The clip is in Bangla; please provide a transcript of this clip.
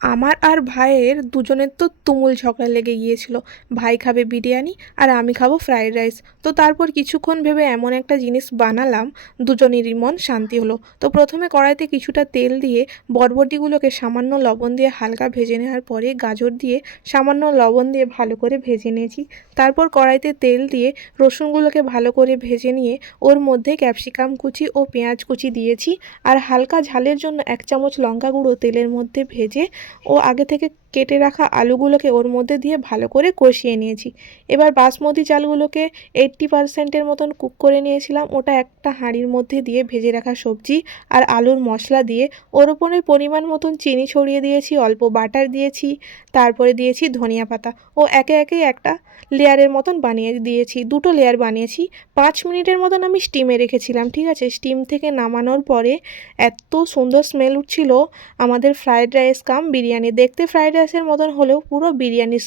আমার আর ভাইয়ের দুজনের তো তুমুল ঝগড়া লেগে গিয়েছিল। ভাই খাবে বিরিয়ানি আর আমি খাবো ফ্রাইড রাইস। তো তারপর কিছুক্ষণ ভেবে এমন একটা জিনিস বানালাম, দুজনেরই মন শান্তি হলো। তো প্রথমে কড়াইতে কিছুটা তেল দিয়ে বরবটিগুলোকে সামান্য লবণ দিয়ে হালকা ভেজে নেওয়ার পরে গাজর দিয়ে সামান্য লবণ দিয়ে ভালো করে ভেজে নিয়েছি। তারপর কড়াইতে তেল দিয়ে রসুনগুলোকে ভালো করে ভেজে নিয়ে ওর মধ্যে ক্যাপসিকাম কুচি ও পেঁয়াজ কুচি দিয়েছি। আর হালকা ঝালের জন্য 1 চামচ লঙ্কা গুঁড়ো তেলের মধ্যে ভেজে ও আগে থেকে কেটে রাখা আলুগুলোকে ওর মধ্যে দিয়ে ভালো করে কষিয়ে নিয়েছি। এবার বাসমতি চালগুলোকে 80% মতন কুক করে নিয়েছিলাম, ওটা একটা হাঁড়ির মধ্যে দিয়ে ভেজে রাখা সবজি আর আলুর মশলা দিয়ে ওর ওপরে পরিমাণ মতন চিনি ছড়িয়ে দিয়েছি, অল্প বাটার দিয়েছি, তারপরে দিয়েছি ধনিয়া পাতা ও একে একে একটা লেয়ারের মতন বানিয়ে দিয়েছি। 2টো লেয়ার বানিয়েছি। 5 মিনিটের মতন আমি স্টিমে রেখেছিলাম, ঠিক আছে। স্টিম থেকে নামানোর পরে এত সুন্দর স্মেল উঠছিল আমাদের ফ্রায়েড রাইস কাম বিরিয়ানি। দেখতে ফ্রায়েড রাইসের মতন হলেও পুরো বিরিয়ানি